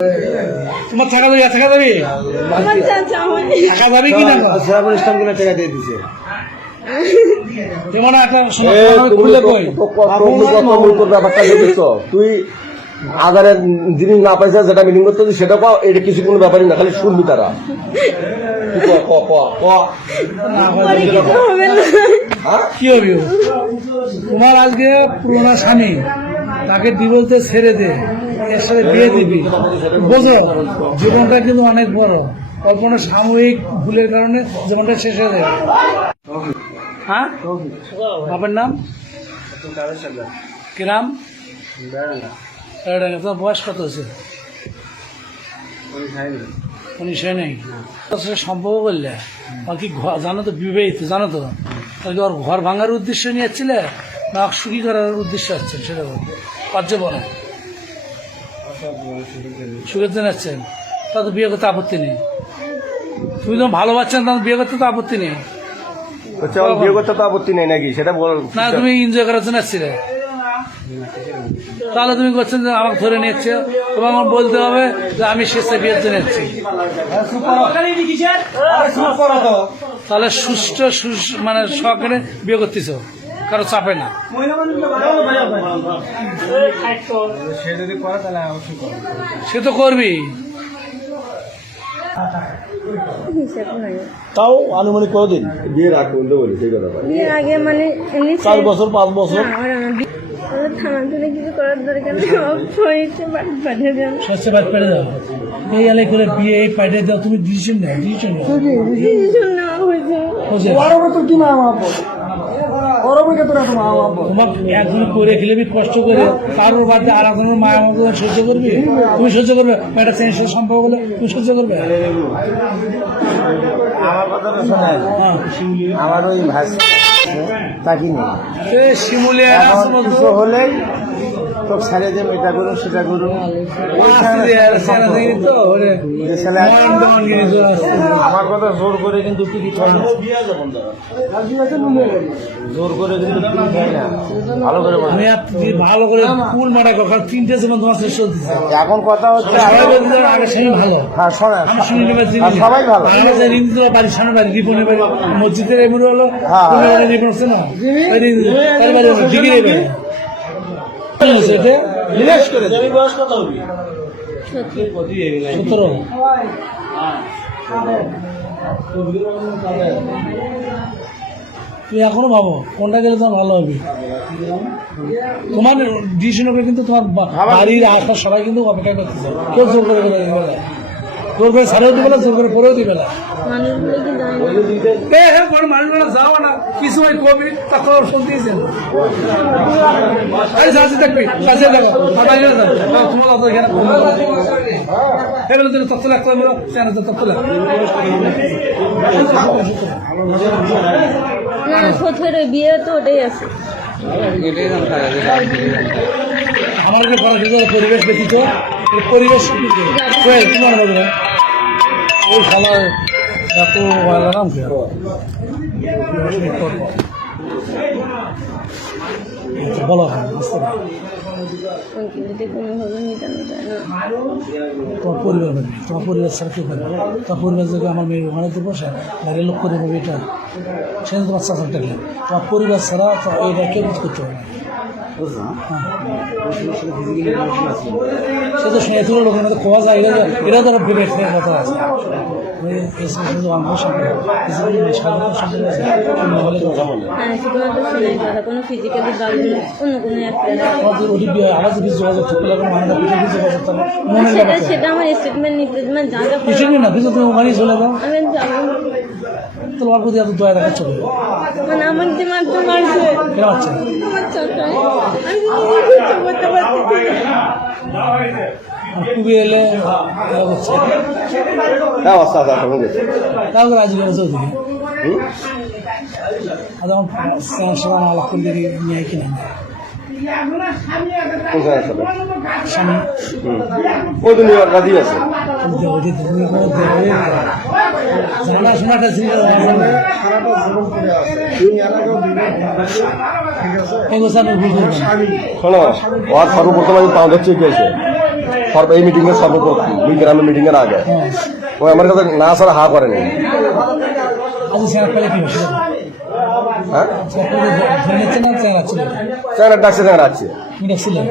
তোমার থাকা যাবে থাকা যাবে থাকা যাবে কি না ইসলামগুলো টাকা দিয়ে দিছে যেমন একটা ব্যাপারটা দেখেছ তুই আধারের জিনিস না পাইছে যেটা মিটিং করতে সেটা পাও এটা কিছু কোনো ব্যাপারই না খালি শুনবি তারা কি হবে তোমার আজকে পুরোনো স্বামী তাকে দিবলতে ছেড়ে দে এর সাথে বিয়ে দিবি বোঝো জীবনটা কিন্তু অনেক বড় কল্পনা সাময়িক ভুলের কারণে জীবনটা শেষ হয়ে যাবে। হ্যাঁ বাবার নাম কিরাম তোমার বয়স কত আছে? 19 নেই সম্পর্ক করলে আর কি জানো তো বিবাহিত জানো তো তাহলে কি ওর ঘর ভাঙার উদ্দেশ্য নিয়ে যাচ্ছিলে না সুখী করার উদ্দেশ্য আসছেন সেটা কার্য বলে সুখের জন্য আসছেন তা তো বিয়ে করতে আপত্তি নেই। তুমি তো ভালোবাসছেন তখন বিয়ে করতে তো আপত্তি নেই। বিয়ে করতে তো আপত্তি নেই নাকি সেটা বল না তুমি এনজয় করার জন্য আসছিলে তাহলে তুমি করছেন যে আমাকে ধরে নিচ্ছে তোমার আমার বলতে হবে যে আমি শেষে বিয়ের জন্য এসেছি তাহলে সুষ্ঠু মানে সহকারে বিয়ে করতেছ কারো চাপে না সে তো করবি তাও আনুমানিক কতদিন বিয়ের আগে বলতে বলি সেই কথা বিয়ের আগে মানে 4 বছর 5 বছর থানা থেকে কিছু করার দরকার নেই পাঠিয়ে দেন এই এলাই করে বিয়ে এই পাঠিয়ে দাও তুমি ডিসিশন নেই ডিসিশন নেওয়া হয়েছে তোমার একজন করে খেলে কষ্ট করে কারোর বাদে আর একজনের মায়ের মতো সহ্য করবি তুমি সহ্য করবে একটা চেঞ্জের সম্পর্ক হলে তুমি সহ্য করবে। আমার কথা শোনায় আমার ওই ভাই তাকি নেই শিমুলিয়া হলেই তো ছেড়ে দেব এটা করুন সেটা করুন আমার কথা জোর করে কিন্তু টিকিট হয় না জোর করে কিন্তু টিকিট হয় না ভালো করে ভালো করে ফুল মারা কখন 3টে যেমন তোমার শেষ চলতেছে এখন কথা হচ্ছে আগে শুনি ভালো হ্যাঁ শোনা আমি শুনি সবাই ভালো রিমতুল্লাহ বাড়ির সামনে বাড়ি রিপনের বাড়ি মসজিদের এমনি হলো রিপন হচ্ছে না ডিগ্রি তুমি এখনো ভাবো কোনটা গেলে তোমার ভালো হবে তোমার ডিসিশন হবে কিন্তু তোমার বাড়ির আশপাশ সবাই কিন্তু অপেক্ষা করতেছে কেউ জোর করে জোর করে ছাড়েও দিবে না জোর করে পরেও দিবে না মানুষগুলো যাও না কিছু ওই কবি তারপর শুনতেছেন দেখবি কাজে দেখো এগুলো তুমি তথ্য লাগতে হবে তথ্য লাগবে বিয়ে তো ওটাই আছে আমার যে পরিবেশ ব্যতীত পরিবেশ কি মনে হবে ওই খেলা এত নাম বলা হয় বুঝতে পারি তোমার পরিবার পারবে তোমার পরিবার ছাড়া কেউ পারবে তোমার পরিবার যদি আমার মেয়ে ওখানে তো বসে বাইরে লোক করে পাবে এটা সেখানে তোমার চাষার টাকলে তোমার পরিবার ছাড়া এটা কেউ কিছু করতে পারবে না সে তো শুনে তুলে লোকের মধ্যে খোয়া যায় এটা তো ভেবে কথা আছে সেটা আমার স্টেটমেন্ট তুমি ওখানেই চলে যাও তোমার প্রতি এত দয়া দেখা চলে মানে আমার যে মারতে মারছে কেন মারছে টুবি এলে হচ্ছে তাও রাজি ব্যবস্থা দিকে সেবা আলাপ করে নিয়ে কিনে জানাশোনাটা ছিল শোনো সর্বপ্রথম আমি 5 হচ্ছে গেছে এই মিটিং এর সর্বপ্রথম 2 গ্রামের মিটিং এর আগে ও আমার কাছে না ছাড়া হা করেনি। আজ স্যার পেলে কি হচ্ছে হ্যাঁ ধরে নিচ্ছে না স্যার আছে স্যার ডাকছে স্যার আছে কি দেখছিলেন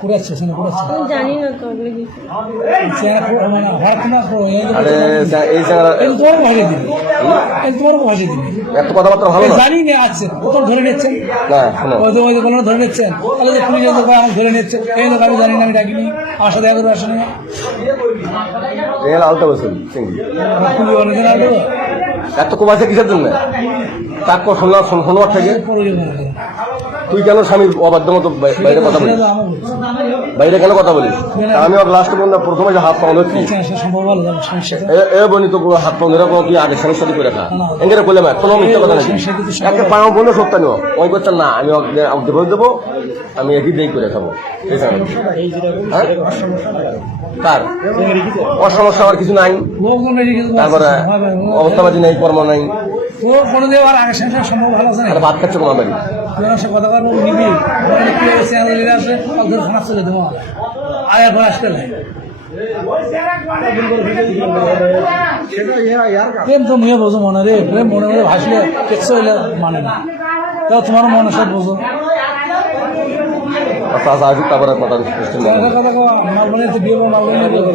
কুড়াচ্ছে স্যার কুড়াচ্ছে আমি জানি না তো ওগুলো কিছু। স্যার মানে হাত না আরে এই স্যার এই তোমার ভাষা দিবি এই তোমার ভাষা দিবি এত কথাবার্তা ভালো না। জানি না আছে কত ধরে নিচ্ছেন না শোনো ওই যে কোনো ধরে নিচ্ছেন তাহলে যে পুলিশ আমাকে ধরে নিচ্ছে এই লোক আমি জানি না আমি ডাকিনি আমার সাথে একবার আসে না এই আলতা বসে সিঙ্গি পুলিশ অনেকদিন আসবে এত কমাইছে কিসের জন্য তাক শোনার থেকে প্রয়োজন হবে তুই কেন স্বামীর অবাধ্য মতো বাইরে কথা বলিস বাইরে কেন কথা বলিস আমি ওর লাস্ট বন্ধু প্রথমে যে হাত পাওয়া হচ্ছি সম্ভব ভালো যাবে সমস্যা এ বনি তো পুরো হাত পাও এরকম কি আগে সমস্যা করে রাখা এঙ্গেরে বলে না কোনো মিথ্যা কথা নাকি একটা পাও বলে সত্য নিও ওই করতে না আমি ওকে বলে দেবো আমি একই দিয়ে করে খাবো কার অসমস্যা আর কিছু নাই তারপরে অবস্থাবাদী নেই কর্ম নাই ও কোনো দিয়ে আর আগে সংসার সম্ভব ভালো আছে না আর ভাত খাচ্ছে কোনো বাড়ি সে কথা বলবো নিবি কি আছে অর্ধেক খানা চলে দেবো আর একবার আসতে নাই প্রেম তো মুয়ে বোঝো মনে রে প্রেম মনে মনে ভাসলে একশো হইলে মানে না তাও তোমার মনে সব বোঝো তারপরে কথা কথা মালবনে বিয়ে মালবনে দিলে